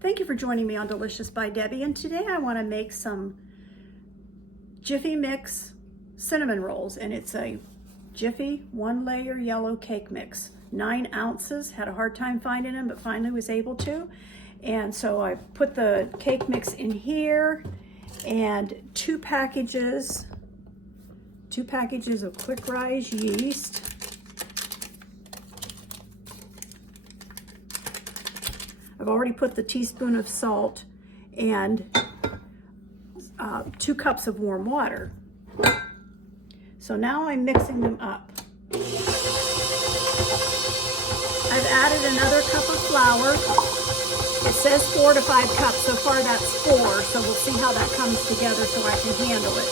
Thank you for joining me on Delicious by Debbie, and today I want to make some Jiffy Mix cinnamon rolls, and it's a Jiffy 1-layer yellow cake mix. 9 ounces, had a hard time finding them, but finally was able to. And so I put the cake mix in here, and 2 packages of quick rise yeast. I've already put the teaspoon of salt and 2 cups of warm water. So now I'm mixing them up. I've added another cup of flour. It says 4 to 5 cups. So far that's 4. So we'll see how that comes together so I can handle it.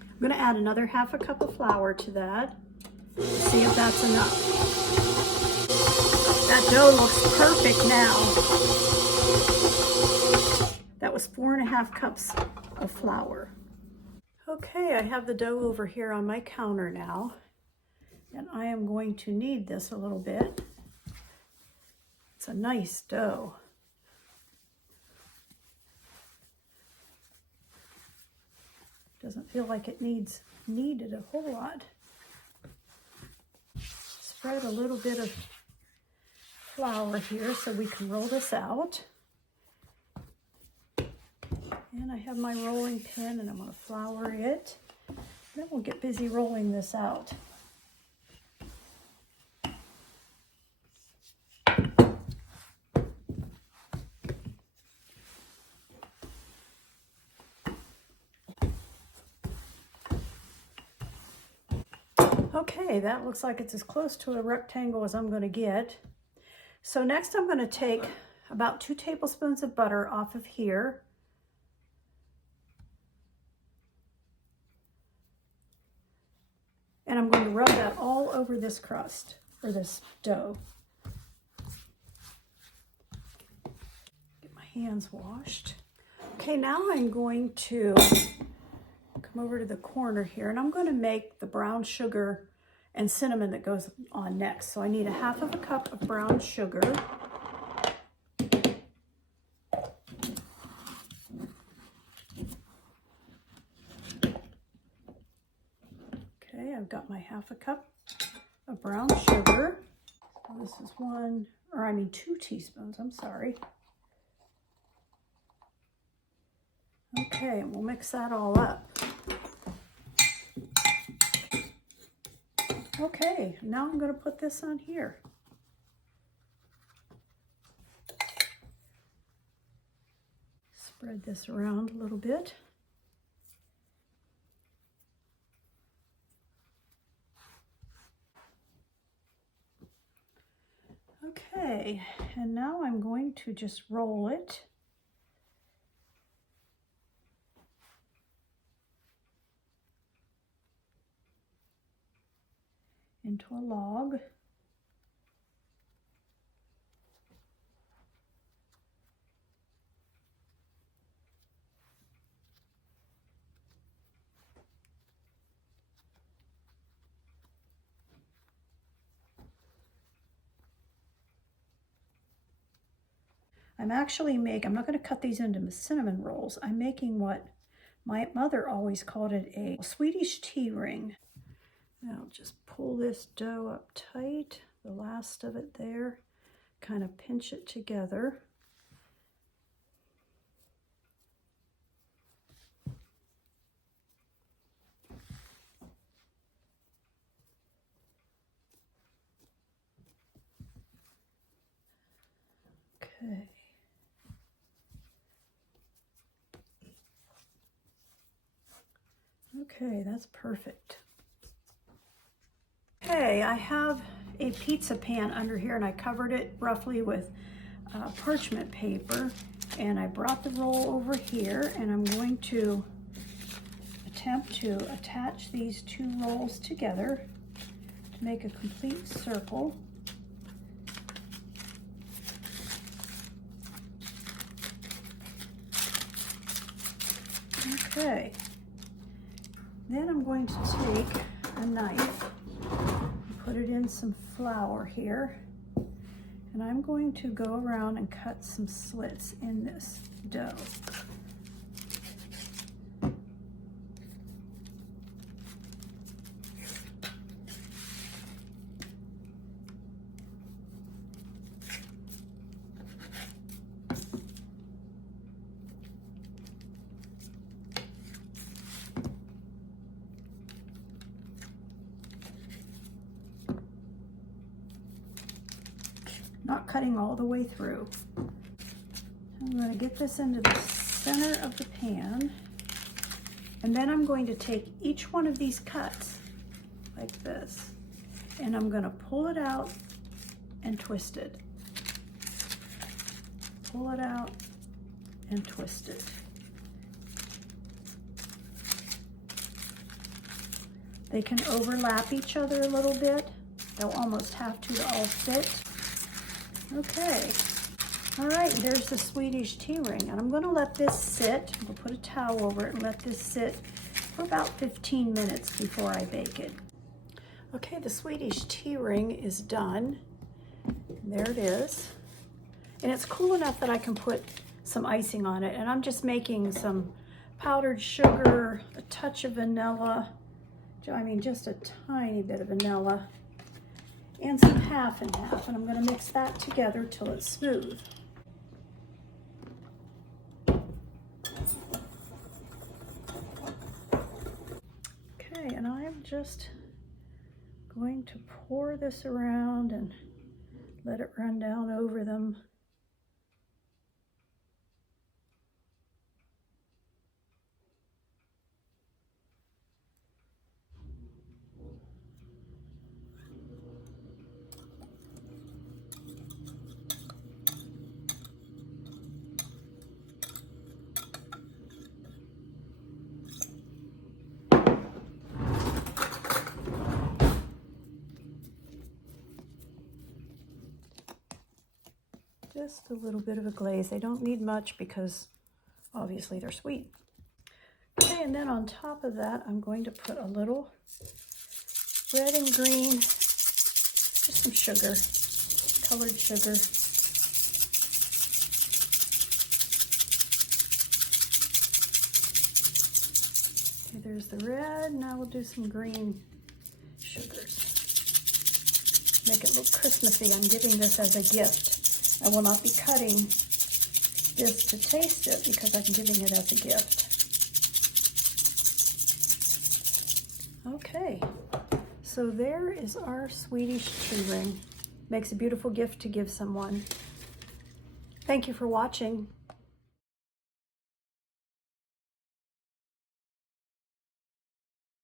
I'm going to add another half a cup of flour to that. See if that's enough. That dough looks perfect now. That was 4.5 cups of flour. Okay, I have the dough over here on my counter now, and I am going to knead this a little bit. It's a nice dough. Doesn't feel like it needs kneaded a whole lot. Spread a little bit of flour here so we can roll this out. And I have my rolling pin and I'm going to flour it. Then we'll get busy rolling this out. Okay, that looks like it's as close to a rectangle as I'm going to get. So next I'm going to take about 2 tablespoons of butter off of here. And I'm going to rub that all over this crust, or this dough. Get my hands washed. Okay, now I'm going to come over to the corner here, and I'm going to make the brown sugar and cinnamon that goes on next. So I need 1/2 cup of brown sugar. Okay, I've got my 1/2 cup of brown sugar. So this is 2 teaspoons, I'm sorry. Okay, and we'll mix that all up. Okay, now I'm going to put this on here. Spread this around a little bit. Okay, and now I'm going to just roll it. Into a log. I'm not going to cut these into cinnamon rolls. I'm making what my mother always called it, a Swedish tea ring. Now just pull this dough up tight, the last of it there, kind of pinch it together. Okay. Okay, that's perfect. Okay, I have a pizza pan under here, and I covered it roughly with parchment paper, and I brought the roll over here, and I'm going to attempt to attach these 2 rolls together to make a complete circle. Okay, then I'm going to take a knife and put it in some flour here. And I'm going to go around and cut some slits in this dough. Not cutting all the way through. I'm going to get this into the center of the pan, and then I'm going to take each one of these cuts like this, and I'm going to pull it out and twist it. Pull it out and twist it. They can overlap each other a little bit. They'll almost have to all fit. Okay, all right, there's the Swedish tea ring, and I'm going to let this sit. We'll put a towel over it and let this sit for about 15 minutes before I bake it. Okay, the Swedish tea ring is done. There it is. And it's cool enough that I can put some icing on it, and I'm just making some powdered sugar, a touch of vanilla, I mean just a tiny bit of vanilla, and some half and half, and I'm going to mix that together till it's smooth. Okay, and I'm just going to pour this around and let it run down over them. Just a little bit of a glaze. They don't need much because obviously they're sweet. Okay, and then on top of that, I'm going to put a little red and green, just some sugar, colored sugar. Okay, there's the red. Now we'll do some green sugars. Make it look Christmassy. I'm giving this as a gift. I will not be cutting this to taste it because I'm giving it as a gift. Okay, so there is our Swedish tea ring. Makes a beautiful gift to give someone. Thank you for watching.